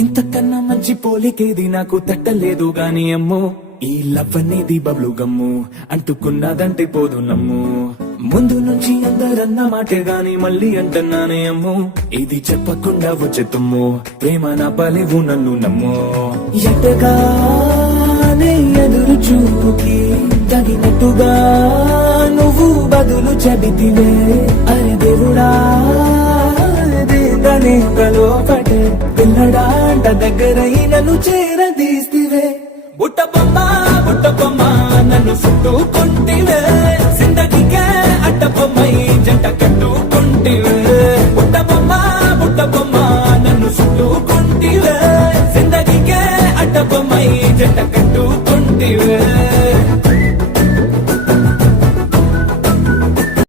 ఇంతకన్నా మంచి పోలికేది నాకు తట్టలేదు గాని అమ్మో, ఈ లవ్ అనేది బబ్లు గమ్ము, అంటుకున్నదంటే పోదు నమ్ము. ముందు నుంచి అందరన్న మాటే గాని మళ్ళీ అంటున్నానే అమ్ము, ఇది చెప్పకుండా వచ్చే తుమ్ము, ప్రేమ నా పలేవు నన్ను నమ్ము. ఎటగానే ఎదురు చూపుకి తగినట్టుగా నువ్వు బదులు చెబితివే, అరే దేవుడా లోపటే పిల్లడాంట దగ్గరై నన్ను చేరదీస్తివే. బుట్ట బొమ్మ నన్ను చుట్టుకుంటివే.